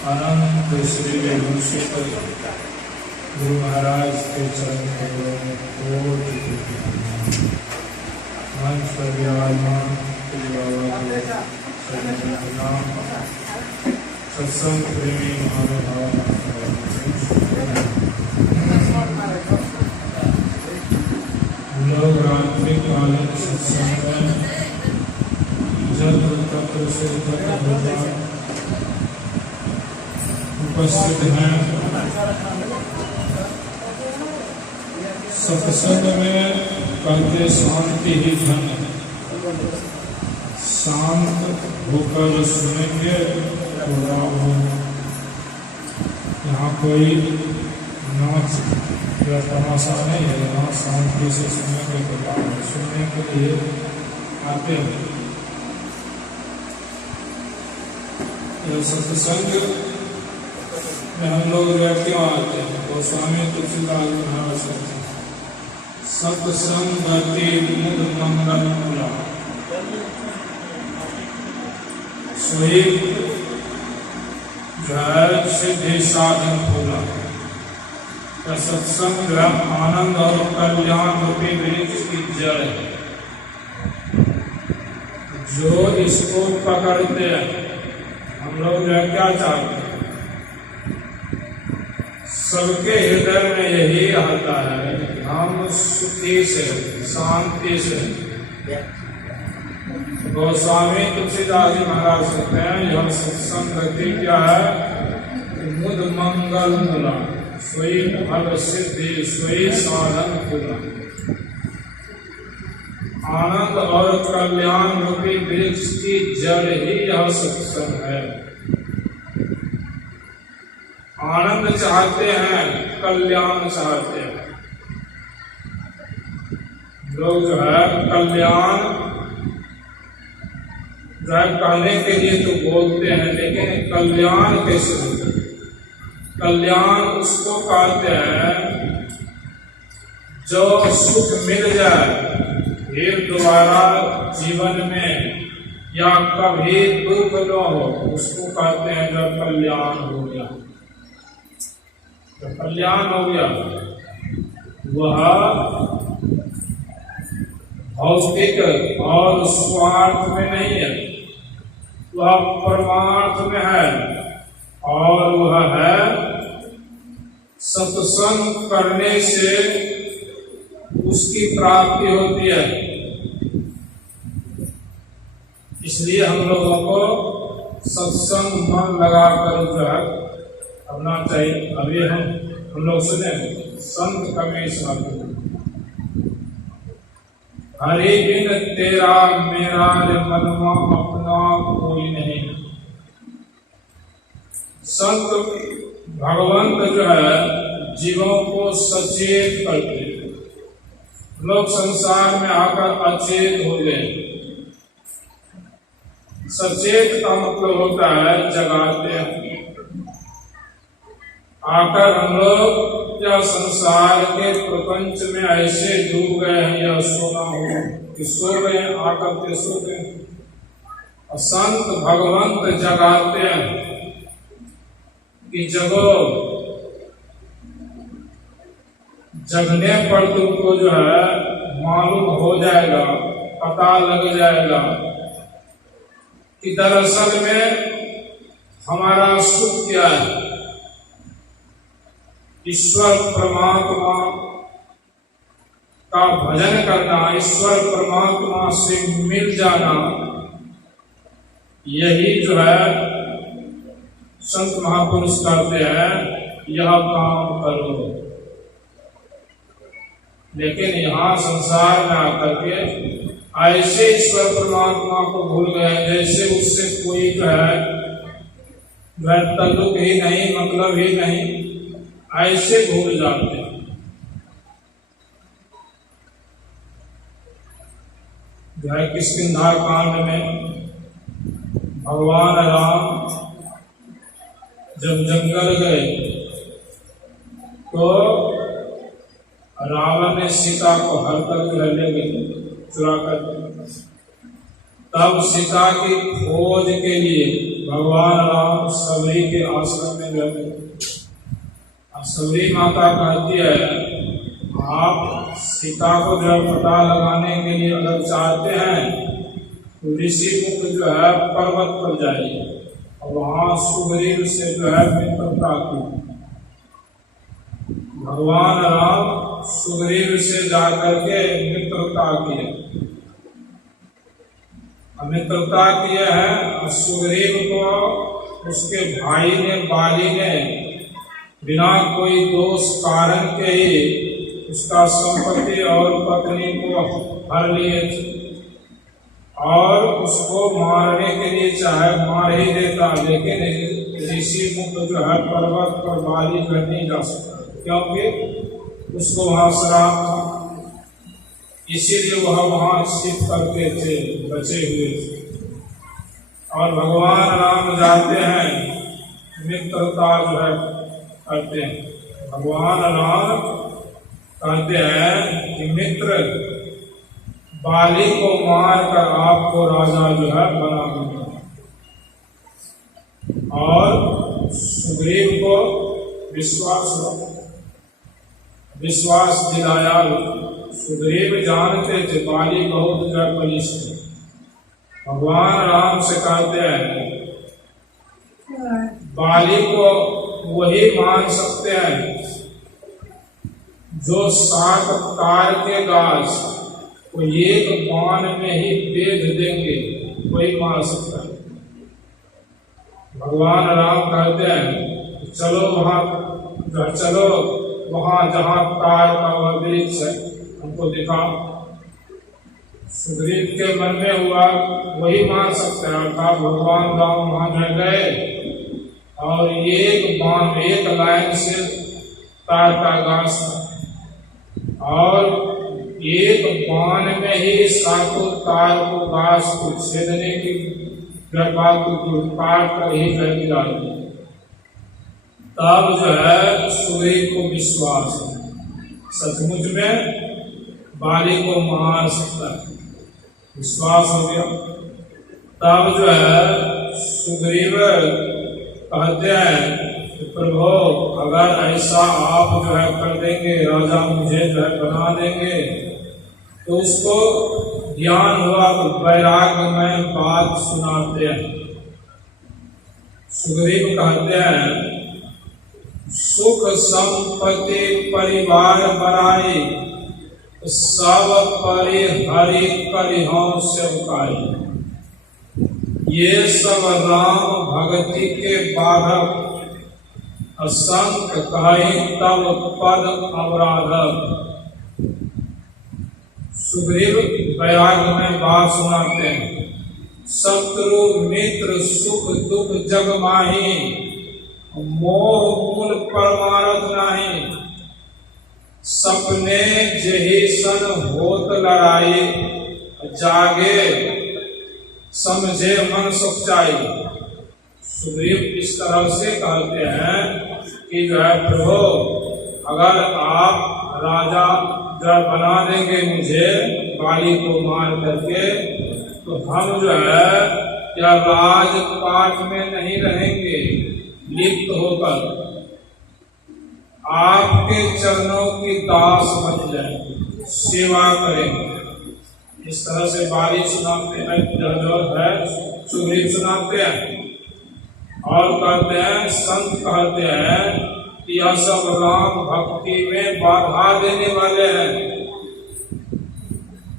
अनंत श्री विभूषित गुरु महाराज के चरण कमलों में कोटि कोटि मंच पर विराजमान सत्संग प्रेमी महानुभाव लोग रात्रि कालीन सत्संग में जब तत्व से भगवान उपस्थित हैं। सत्संग में कहते शांति ही धन, शांत होकर सुनेंगे तो लाभ हो। यहाँ कोई नाच या तमाशा नहीं है, यहाँ शांति से सुनेंगे तो लाभ हो। सुनने के लिए आते हैं। यह सत्संग में हम लोग क्यों आते हैं? तो स्वामी तुलसीदास महाराज सत्संग गति मुद मंगल मूला सोई सिद्धि साधन फूला। सत्संग आनंद और कल्याण रूपी वृक्ष की जड़ है। जो इसको पकड़ते हैं, हम लोग क्या चाहते हैं? सबके हृदय में यही आता है कि हम सुखी से शांति से। गोस्वामी तुलसीदास जी महाराज कहते हैं यह सत्संग गति क्या है? मुद मंगल मूला सोई फल सिद्धि सोई साधन फूला। आनंद और कल्याण रूपी वृक्ष की जड़ ही यह सत्संग है। आनंद चाहते हैं, कल्याण चाहते हैं। लोग जो है कल्याण जो है कहने के लिए तो बोलते हैं, लेकिन कल्याण कैसे होता है? कल्याण उसको कहते हैं जो सुख मिल जाए फिर दोबारा जीवन में या कभी दुख न हो, उसको कहते हैं जब कल्याण हो गया। जब कल्याण हो गया वह भौतिक और स्वार्थ में नहीं है, वह परमार्थ में है। और वह है सत्संग करने से उसकी प्राप्ति होती है। इसलिए हम लोगों को सत्संग मन लगाकर जो है करना चाहिए। अभी हम लोग सुने संत कमेश हरे बिन तेरा मेरा मनवा अपना कोई नहीं। संत भगवंत जो है जीवों को सचेत करते। लोग संसार में आकर अचेत हो गए। सचेत का मतलब होता है जगाते हैं। आकर हम लोग या संसार के प्रपंच में ऐसे डूब गए हैं या सोना हो कि सो गए, आकर के सो गए। और संत भगवंत जगाते हैं कि जगो। जगने पर तुमको जो है मालूम हो जाएगा, पता लग जाएगा कि दरअसल में हमारा सुख क्या है। ईश्वर परमात्मा का भजन करना, ईश्वर परमात्मा से मिल जाना, यही जो है संत महापुरुष करते हैं, यह काम करो। लेकिन यहाँ संसार में आकर के ऐसे ईश्वर परमात्मा को भूल गए जैसे उससे कोई जो है ताल्लुक ही नहीं, मतलब ही नहीं, ऐसे भूल जाते हैं। जो है किष्किंधा कांड में भगवान राम जब जंगल गए तो रावण ने सीता को हर कर ले गए, चुरा कर। तब सीता की खोज के लिए भगवान राम सबरी के आश्रम में गए। सबरी माता कहती है आप सीता को जो पता लगाने के लिए अगर चाहते हैं तो ऋषि मुख जो है पर्वत पर जाइए और वहां सुग्रीव से जो है मित्रता की। भगवान राम सुग्रीव से जाकर के मित्रता किए, मित्रता किए है। सुग्रीव को उसके भाई ने बाली ने बिना कोई दोष कारण के ही उसका संपत्ति और पत्नी को हर लिए थे और उसको मारने के लिए चाहे मार ही देता, लेकिन ऋषि मुख जो है पर्वत पर बाली कर नहीं जा सकता क्योंकि उसको वहां श्राप था, इसीलिए वह वहां छिप करके थे, बचे हुए थे। और भगवान राम जाते हैं मित्रता जो है करते हैं। भगवान राम कहते हैं कि मित्र बाली को मार कर आपको राजा जो है बना दूंगा। और सुग्रीव को विश्वास दिलाया। सुग्रीव जानते थे बाली बहुत जड़ बलिष्ठ है। भगवान राम से कहते हैं बाली को वही मान सकते हैं जो 7 तार के गाछ को एक बाण में ही बेध देंगे, वही मार सकता है। भगवान राम कहते हैं चलो वहां जहां तार का वह वृक्ष है हमको दिखाओ। सुग्रीव के मन में हुआ वही मान सकते हैं। अर्थात भगवान राम वहां गए और एक लाइन से तार का गाछ था और एक बाण में ही 7 तार को गाछ को छेदने की बात को काट कर ही कर गिरा दिया। तब जो है सुग्रीव को विश्वास है सचमुच में बाली को मार सकता है, विश्वास हो गया। तब जो है सुग्रीव कहते हैं कि प्रभु अगर ऐसा आप जो है कर देंगे, राजा मुझे जो है बना देंगे, तो उसको ज्ञान हुआ तो वैराग्य में बात सुनाते हैं। सुग्रीव कहते हैं सुख संपत्ति परिवार बनाई सब परि हरि करिहों सेवकाई। ये सब राम भक्ति के बाधक असंख कही तब पद अपराधक। सुग्रीव वैराग्य में बात सुनाते हैं शत्रु मित्र सुख दुख जग माही मोह मूल परमारथ नहीं। सपने जही सन होत लड़ाई जागे समझे मन सच्चाई। सुग्रीव इस तरह से कहते हैं कि जो है प्रभु अगर आप राजा जब बना देंगे मुझे बाली को मार करके, तो हम जो है या राजपाट में नहीं रहेंगे, लिप्त होकर आपके चरणों की दास बन जाए, सेवा करेंगे। इस तरह से बाली सुनाते हैं, जो है सुग्रीव सुनाते हैं और कहते हैं संत कहते हैं कि यह सब राम भक्ति में बाधा देने वाले हैं,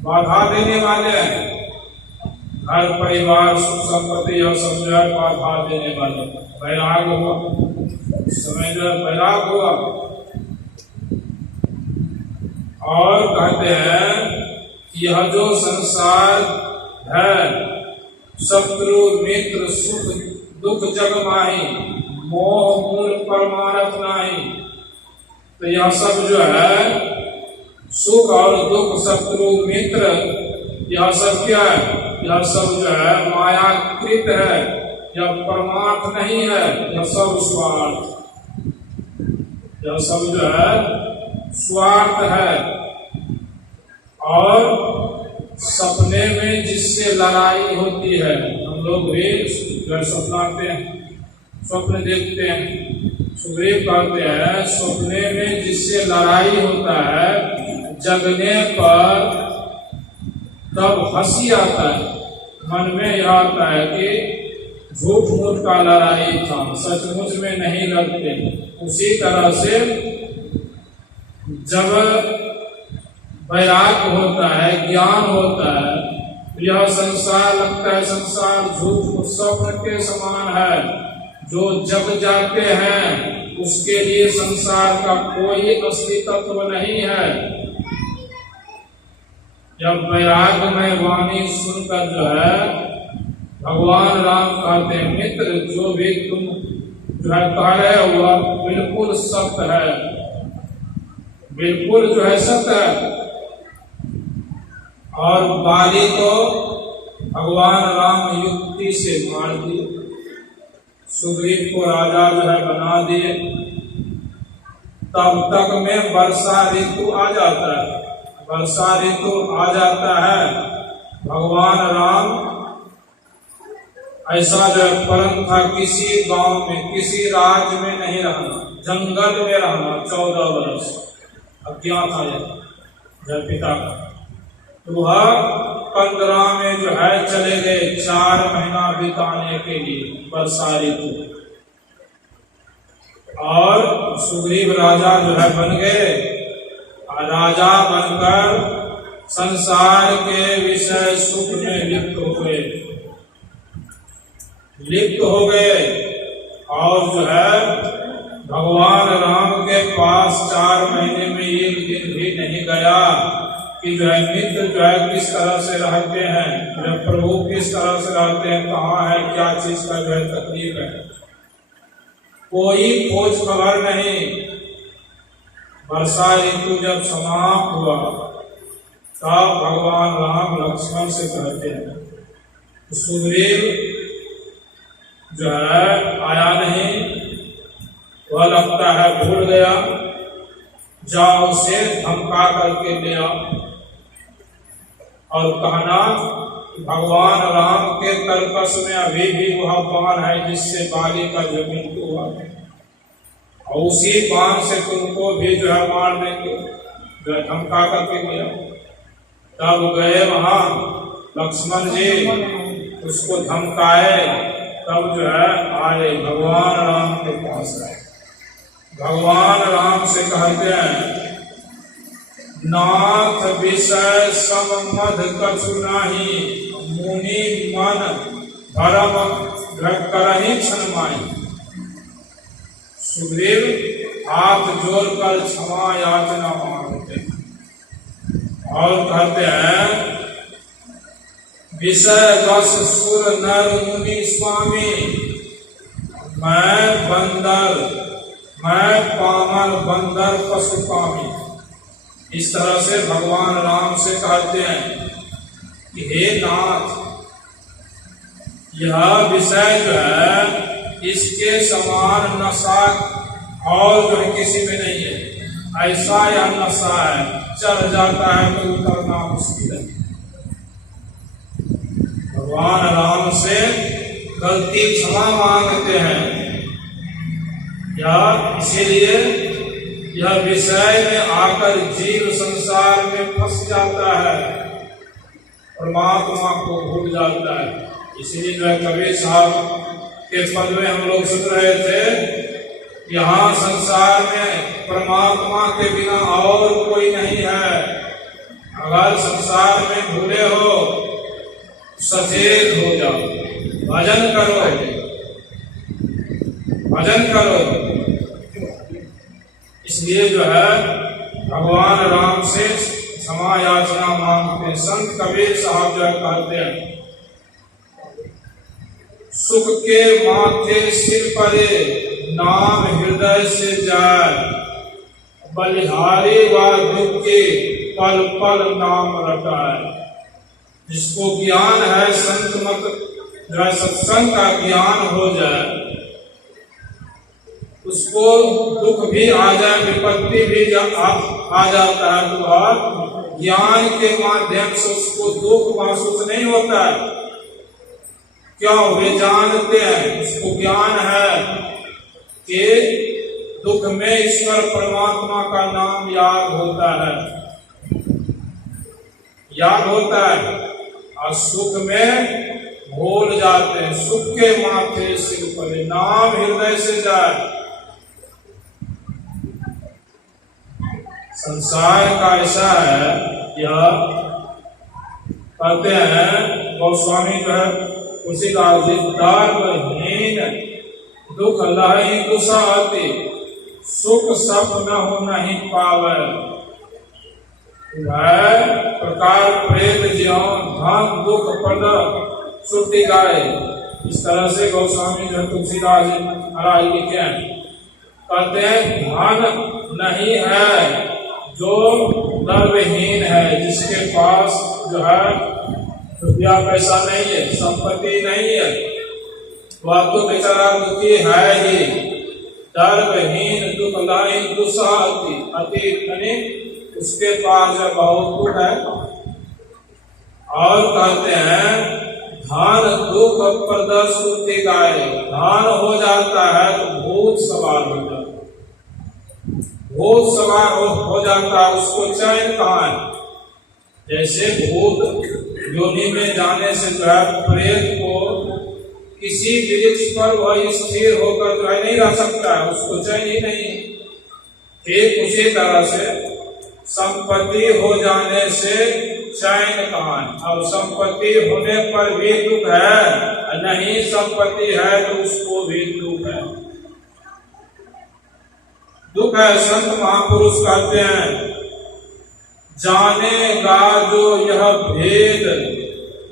बाधा देने वाले हैं। घर परिवार सुख संपत्ति यह सब जो है बाधा देने वाले। वैराग हुआ समय जो है वैराग हुआ और कहते हैं यह जो संसार है शत्रु मित्र सुख दुख जग माही मोह मूल परमारथ नहीं। तो यह सब जो है सुख और दुख शत्रु मित्र यह सब क्या है? यह सब जो है मायाकृत है, यह परमार्थ नहीं है, यह सब स्वार्थ, यह सब जो है स्वार्थ है। और सपने में जिससे लड़ाई होती है, हम लोग भी जो सपनाते हैं, स्वप्न देखते हैं, सुग्रीव कहते हैं सपने में जिससे लड़ाई होता है, जगने पर तब हंसी आता है, मन में यह आता है कि झूठ मूठ का लड़ाई था, सचमुच में नहीं लड़ते। उसी तरह से जब वैराग्य होता है, ज्ञान होता है, यह संसार लगता है संसार झूठ स्वप्न के समान है, जो जग जाते हैं उसके लिए संसार का कोई असली तत्व नहीं है। जब वैराग्य में वाणी सुनकर जो है भगवान राम कहते हैं मित्र जो भी तुम जो है कह रहे हो वह बिल्कुल सत्य है, बिल्कुल जो है सत्य है। और बाली को भगवान राम युक्ति से मार दिए, सुग्रीव को राजा जो है बना दिए। तब तक में वर्षा ऋतु आ जाता है, वर्षा ऋतु आ जाता है, भगवान राम ऐसा जो परम था किसी गांव में किसी राज्य में नहीं रहना, जंगल में रहना 14 वर्ष अज्ञात था जब पिता का। तो वह 15 में जो है चले गए 4 महीना बिताने के लिए वर्षा ऋतु, और सुग्रीव राजा जो है बन गए। राजा बनकर संसार के विषय सुख में लिप्त हो गए, लिप्त हो गए। और जो है भगवान राम के पास 4 महीने में एक दिन भी नहीं गया कि जो है मित्र जो है किस तरह से रहते हैं, जो प्रभु किस तरह से रहते हैं, कहाँ है, क्या चीज का जो है तकलीफ है, कोई खोज खबर नहीं। वर्षा ऋतु जब समाप्त हुआ तब भगवान राम लक्ष्मण से कहते हैं सुग्रीव जो है आया नहीं, वह लगता है भूल गया, जाओ उसे धमका करके ले आओ। और कहना भगवान राम के तर्कस में अभी भी वह बाण है जिससे बाली का जमीन हुआ है, और उसी बाण से तुमको भी जो है मार देंगे, जो है धमका करके गया। तब गए वहां लक्ष्मण जी उसको धमकाए, तब जो है आए भगवान राम के पास आए। भगवान राम से कहते हैं नाथ विषय सम मध कछु नाही, मुनि मन धर्म करहि क्षण माई। सुग्रीव हाथ जोड़कर क्षमा याचना मांगते और कहते हैं विषय बस सुर नर मुनि स्वामी, मैं बंदर, मैं पामर बंदर पशु कामी। इस तरह से भगवान राम से कहते हैं कि हे नाथ, यह विषय जो है इसके समान नशा और जो है किसी में नहीं है। ऐसा यह नशा है, चढ़ जाता है तो उतरना मुश्किल है। भगवान राम से गलती क्षमा मांगते हैं, या इसीलिए यह विषय में आकर जीव संसार में फंस जाता है, परमात्मा को भूल जाता है। इसीलिए जो है कबीर साहब के पद में हम लोग सुन रहे थे, यहाँ संसार में परमात्मा के बिना और कोई नहीं है। अगर संसार में भूले हो सचेत हो जाओ, भजन करो, भजन करो। इसलिए जो है भगवान राम से क्षमा याचना मांगते। संत कबीर साहब जो कहते हैं सुख के माथे सिर परे नाम हृदय से जाए, बलिहारी व दुख के पल पल नाम रटाए। जिसको ज्ञान है संत मत जो है सत्संग का ज्ञान हो जाए, उसको दुख भी आ जाए, विपत्ति भी जब आ जाता है तो ज्ञान के माध्यम से उसको दुख महसूस नहीं होता है। क्यों? वे जानते हैं, उसको ज्ञान है कि दुख में ईश्वर परमात्मा का नाम याद होता है, याद होता है, और सुख में भूल जाते हैं। सुख के माथे सिर पर, नाम हृदय से जाए। संसार का ऐसा है, यह कहते हैं गोस्वामी जो है उसी का दर्पहीन दुख लही दुसाती, सुख सब न हो नहीं पावे। वह प्रकार प्रेत ज्ञान धन दुख पद श्रुति गाय। इस तरह से गोस्वामी जो है तुलसीदास महाराज लिखे हैं, कहते हैं धन नहीं है जो दर्पहीन है, जिसके पास जो है रुपया पैसा नहीं है, संपत्ति नहीं है, वह तो बेचारा दुखी है ही। दर्पहीन दुख लाई दुसाती, अति उसके पास बहुत दुख है। और कहते हैं धन दुख प्रदर्शुति गाय, धन हो जाता है तो भूत सवार हो जाता है, भूत सवार हो जाता है, उसको चैन कहाँ है? जैसे भूत योनि में जाने से जो है प्रेत को किसी वृक्ष पर वह स्थिर होकर जो है नहीं रह सकता है, उसको चैन ही नहीं। ठीक उसी तरह से संपत्ति हो जाने से चैन कहाँ है? अब संपत्ति होने पर भी दुख है, नहीं संपत्ति है तो उसको भी दुख है, दुख है। संत महापुरुष कहते हैं जानेगा जो यह भेद,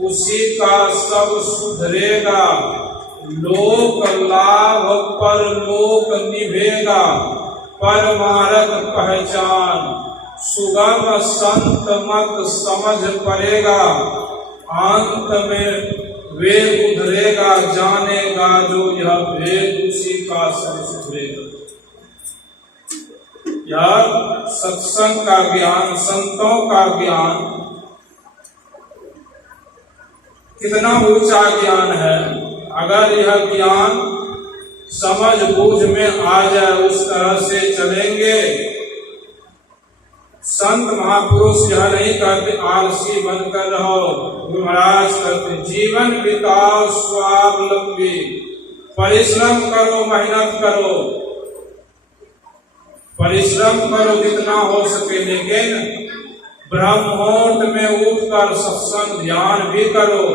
उसी का सब सुधरेगा। लोक लाभ पर लोक निभेगा, परमार्थ पहचान सुगम संत मत समझ पड़ेगा। अंत में वे उधरेगा, जानेगा जो यह भेद, उसी का सब सुधरेगा। यह सत्संग का ज्ञान, संतों का ज्ञान कितना ऊंचा ज्ञान है। अगर यह ज्ञान समझ बूझ में आ जाए, उस तरह से चलेंगे। संत महापुरुष यह नहीं कहते आलसी बनकर रहो, महाराज कहते जीवन बिताओ स्वावलंबी, परिश्रम करो, मेहनत करो, परिश्रम करो जितना हो सके, लेकिन ब्रह्ममुहूर्त में उठकर सत्संग ध्यान भी करो।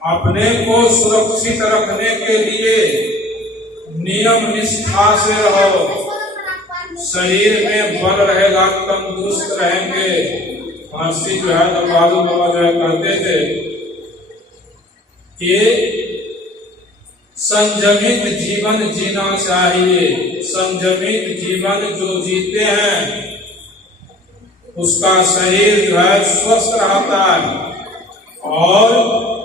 अपने को सुरक्षित रखने के लिए नियम निष्ठा से रहो, शरीर में बल रहेगा, तंदुरुस्त रहेंगे। महर्षि जो है तो बाबू बाबा जो है कहते थे कि संयमित जीवन जीना चाहिए। संयमित जीवन जो जीते हैं उसका शरीर जो है स्वस्थ रहता है, और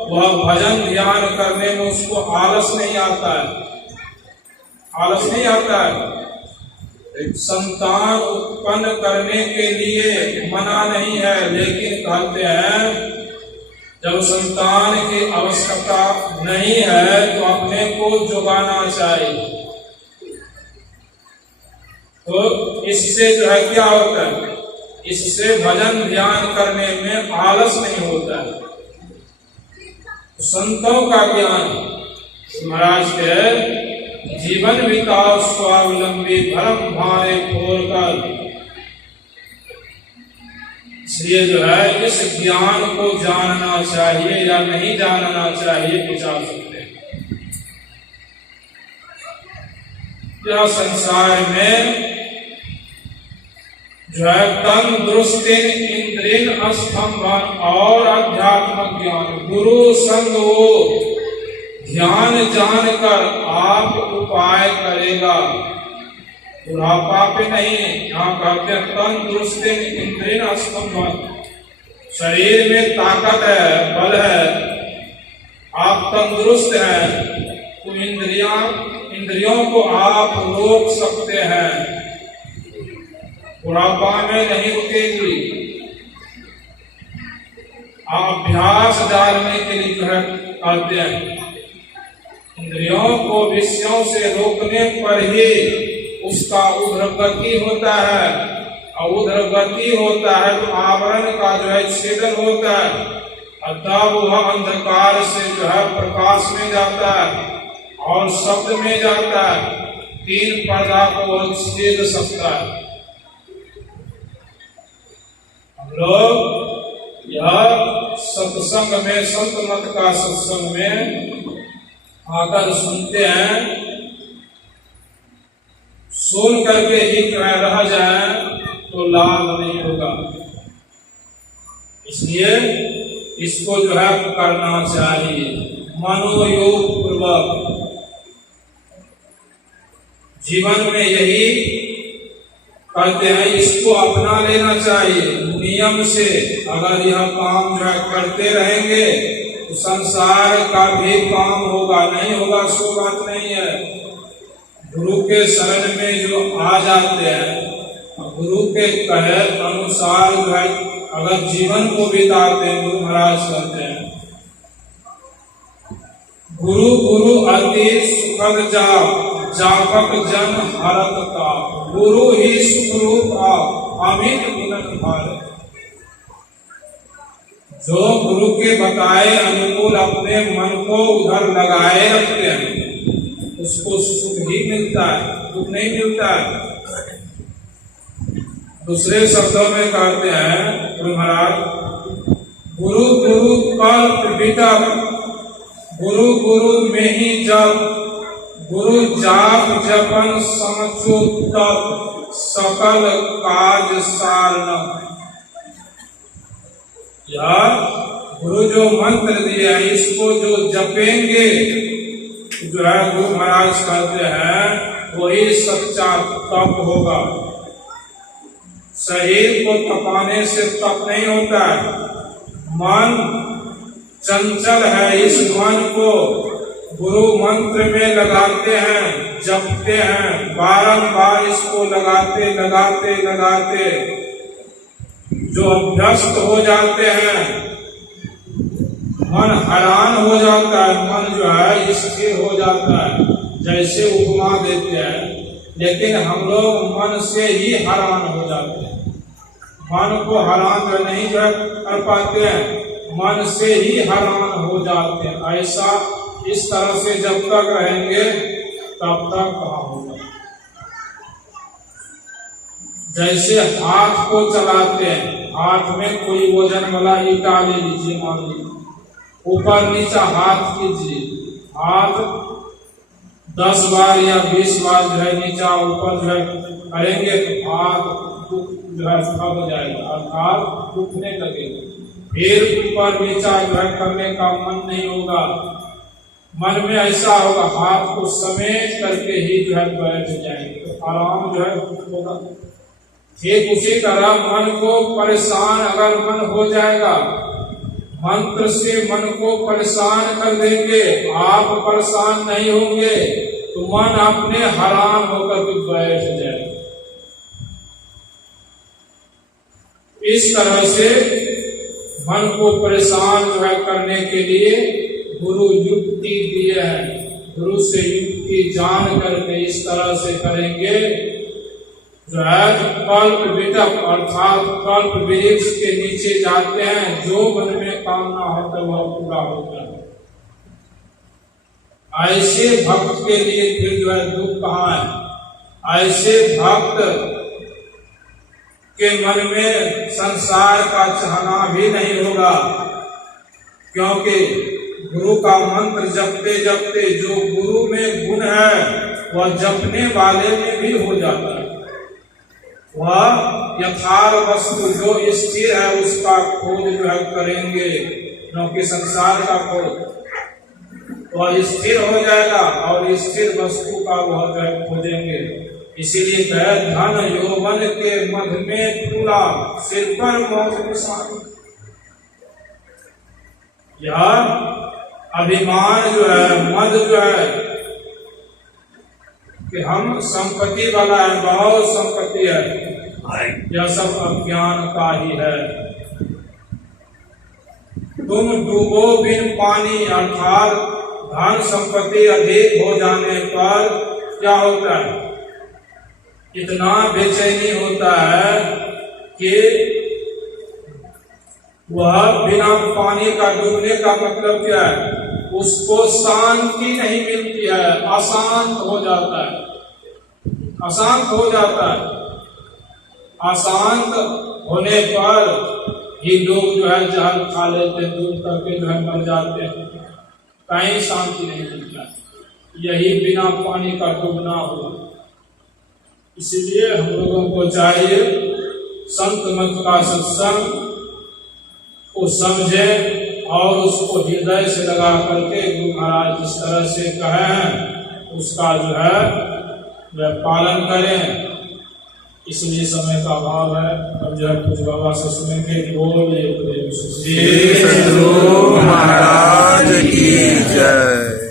वह भजन ध्यान करने में उसको आलस नहीं आता है, आलस नहीं आता है। एक संतान उत्पन्न करने के लिए मना नहीं है, लेकिन कहते हैं जब संतान की आवश्यकता नहीं है तो अपने को जुगाना चाहिए। तो इससे जो है क्या होता है, इससे भजन ध्यान करने में आलस नहीं होता है। संतों का ज्ञान महाराज के जीवन बिताओ स्वावलंबी, धर्म भारे खोलकर। इसलिए जो है इस ज्ञान को जानना चाहिए या नहीं जानना चाहिए, विचार सकते हैं। यह संसार में जो है तंदुरुस्ती, इंद्रिय स्तंभन और अध्यात्म ज्ञान, गुरु संग वो ध्यान जानकर आप उपाय करेगा, बुढ़ापा पे नहीं। यहाँ कहते हैं तंदुरुस्ती, इंद्रिय स्तंभन, शरीर में ताकत है, बल है, आप तंदुरुस्त हैं तो इंद्रियों को आप रोक सकते हैं। बुढ़ापा में नहीं रुकेगी। अभ्यास डालने के लिए जो है कहते हैं, इंद्रियों को विषयों से रोकने पर ही उसका उग्रगति होता है, और उग्रगति होता है तो आवरण का जो है छेदन होता है, और तब वह अंधकार से जो है प्रकाश में जाता है और शब्द में जाता है। तीन पर्दा को वह छेद सकता है। हम लोग यह सत्संग में, संत मत का सत्संग में आकर सुनते हैं, सुन करके ही रह जाए तो लाभ नहीं होगा। इसलिए इसको जो है करना चाहिए मनोयोग पूर्वक। जीवन में यही कहते हैं, इसको अपना लेना चाहिए नियम से। अगर यह काम जो है करते रहेंगे तो संसार का भी काम होगा, नहीं होगा सो बात नहीं है। गुरु के शरण में जो आ जाते हैं, गुरु के कहे अनुसार जो है अगर जीवन को बिताते हैं, गुरु महाराज कहते हैं, गुरु गुरु अति सुखद जापक जन हरत का, गुरु ही सुख रूप अमित गुणन भार। जो गुरु के बताए अनुकूल अपने मन को उधर लगाए रखते हैं, उसको सुख ही मिलता है, दुख नहीं मिलता है। दूसरे शब्दों में कहते हैं गुरु महाराज, गुरु गुरु कल्प वितक, गुरु गुरु में ही जप, गुरु जाप जपन समझो तप, सकल काज सारण। यार गुरु जो मंत्र दिया है, इसको जो जपेंगे जो है गुरु महाराज कहते हैं वही सच्चा तप होगा। शरीर को तपाने से तप नहीं होता है। मन चंचल है, इस मन को गुरु मंत्र में लगाते हैं, जपते हैं, बारंबार इसको लगाते लगाते लगाते जो अभ्यस्त हो जाते हैं, मन हैरान हो जाता है, मन जो है स्थिर हो जाता है। जैसे उपमा देते हैं, लेकिन हम लोग मन से ही हैरान हो जाते हैं। मन को हैरान जो नहीं कर पाते हैं, मन से ही हैरान हो जाते हैं। ऐसा इस तरह से जब तक रहेंगे तब तक कहाँ होगा। जैसे हाथ को चलाते हैं, हाथ में कोई वजन वाला ईटा ले लीजिए, मान लीजिए, ऊपर नीचा हाथ कीजिए, हाथ 10 बार या 20 बार जो है नीचा ऊपर जो है करेंगे तो हाथ जो है थक जाएगा, अर्थात दुखने लगेगा। फिर ऊपर नीचा जो है करने का मन नहीं होगा। मन में ऐसा होगा, हाथ को समेट करके ही जो है बैठ जाएंगे तो आराम जो है होगा। ठीक उसी तरह मन को परेशान अगर मन हो जाएगा, मंत्र से मन को परेशान कर देंगे, आप परेशान नहीं होंगे तो मन अपने हैरान होकर भी बैठ जाएगा। इस तरह से मन को परेशान जो है करने के लिए गुरु युक्ति दिए हैं। गुरु से युक्ति जान करके इस तरह से करेंगे जो है कल्प वितक, अर्थात कल्प वृक्ष के नीचे जाते हैं, जो मन में कामना होता है वह पूरा होता है। ऐसे भक्त के लिए फिर जो है दुख कहाँ है। ऐसे भक्त के मन में संसार का चाहना भी नहीं होगा, क्योंकि गुरु का मंत्र जपते जपते जो गुरु में गुण है वह जपने वाले में भी हो जाता है। वह यथार्थ वस्तु जो स्थिर है उसका खोज जो है करेंगे, क्योंकि संसार का खोज वह स्थिर हो जाएगा और स्थिर वस्तु का वह जो है खोजेंगे। इसीलिए कहे धन यौवन के मध में तुला, सिर पर मौत निशान। यह अभिमान जो है, मद जो है कि हम संपत्ति वाला है, बहुत संपत्ति है, यह सब अज्ञान का ही है। तुम डूबो बिन पानी, अर्थात धन संपत्ति अधिक हो जाने पर क्या होता है, इतना बेचैनी होता है कि वह बिना पानी का डूबने का मतलब क्या है, उसको शांति नहीं मिलती है, अशांत हो जाता है, अशांत हो जाता है। अशांत होने पर ही लोग जो है जहर खा लेते, दूर करके जो है मर जाते हैं, कहीं शांति नहीं मिलता। यही बिना पानी का डूबना हुआ। इसलिए हम लोगों को चाहिए संत मत का सत्संग को समझे और उसको हृदय से लगा करके गुरु महाराज जिस तरह से कहे हैं उसका जो है वह पालन करें। इसलिए समय का अभाव है। अब जो है कुछ बाबा से सुनेंगे। बोलिए प्रेम से श्री सद्गुरु महाराज की जय।